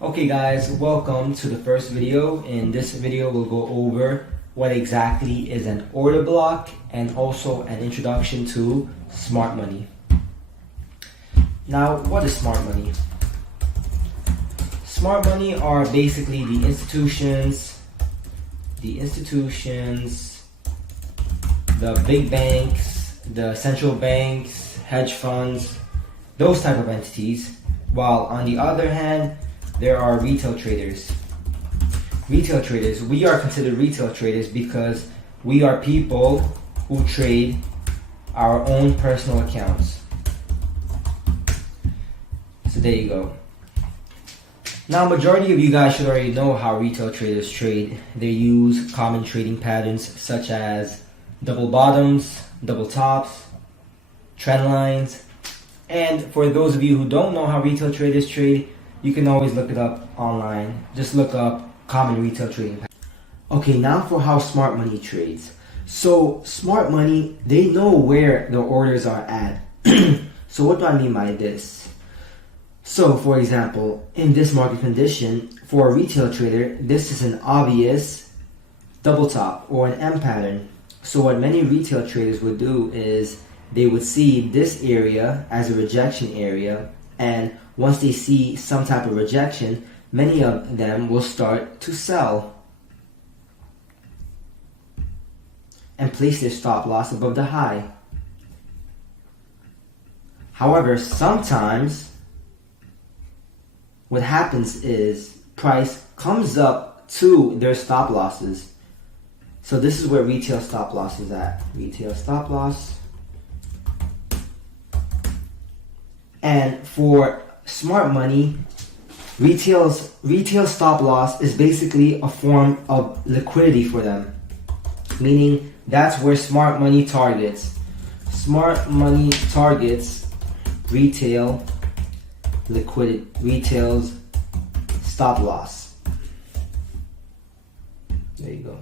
Okay guys, welcome to the first video. In this video we'll go over what exactly is an order block and also an introduction to smart money. Now, what is smart money? Smart money are basically the institutions, the big banks, the central banks, hedge funds, those type of entities, while on the other hand there are retail traders. Retail traders, we are considered retail traders because we are people who trade our own personal accounts. So there you go. Now, majority of you guys should already know how retail traders trade. They use common trading patterns such as double bottoms, double tops, trend lines. And for those of you who don't know how retail traders trade, you can always look it up online. Just look up common retail trading patterns. Okay, now for how smart money trades. So smart money, they know where the orders are at. So what do I mean by this? So for example, in this market condition, for a retail trader, this is an obvious double top or an M pattern. So what many retail traders would do is they would see this area as a rejection area, and once they see some type of rejection, many of them will start to sell and place their stop loss above the high. However, sometimes what happens is price comes up to their stop losses. So this is where retail stop loss is at. Retail stop loss. And for smart money, retail stop loss is basically a form of liquidity for them. Meaning that's where smart money targets. Smart money targets retail's stop loss. There you go.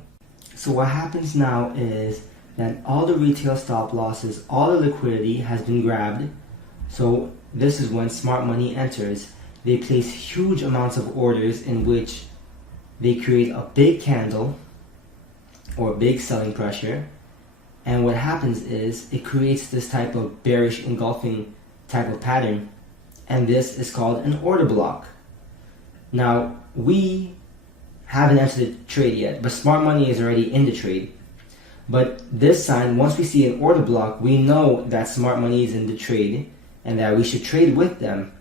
So what happens now is that all the retail stop losses, all the liquidity has been grabbed. So this is when smart money enters. They place huge amounts of orders in which they create a big candle or big selling pressure. And what happens is it creates this type of bearish engulfing type of pattern. And this is called an order block. Now, we haven't entered the trade yet, but smart money is already in the trade. But this sign, once we see an order block, we know that smart money is in the trade and that we should trade with them.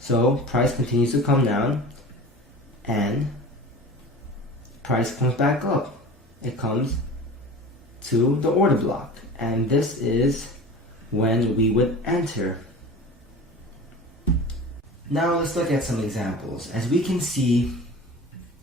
So price continues to come down and price comes back up. It comes to the order block, and this is when we would enter. Now let's look at some examples. As we can see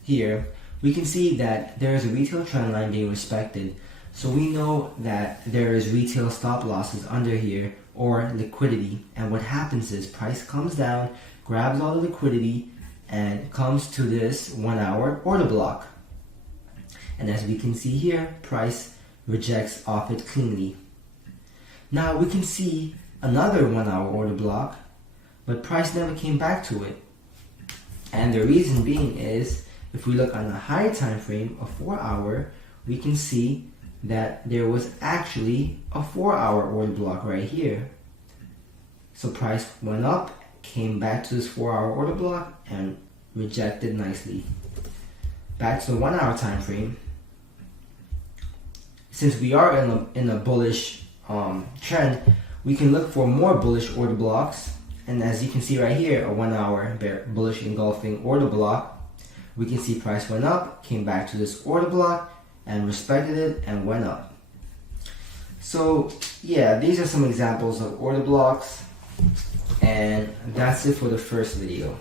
here, we can see that there is a retail trend line being respected. So we know that there is retail stop losses under here or liquidity, and what happens is price comes down, grabs all the liquidity, and comes to this 1 hour order block. And as we can see here, price rejects off it cleanly. Now we can see another 1 hour order block, but price never came back to it. And the reason being is, if we look on a higher time frame, a 4 hour, we can see that there was actually a 4 hour order block right here. So price went up, came back to this 4 hour order block and rejected nicely. Back to the 1 hour time frame. Since we are in a bullish trend, we can look for more bullish order blocks. And as you can see right here, a 1 hour bullish engulfing order block. We can see price went up, came back to this order block and respected it and went up. So yeah, these are some examples of order blocks, and that's it for the first video.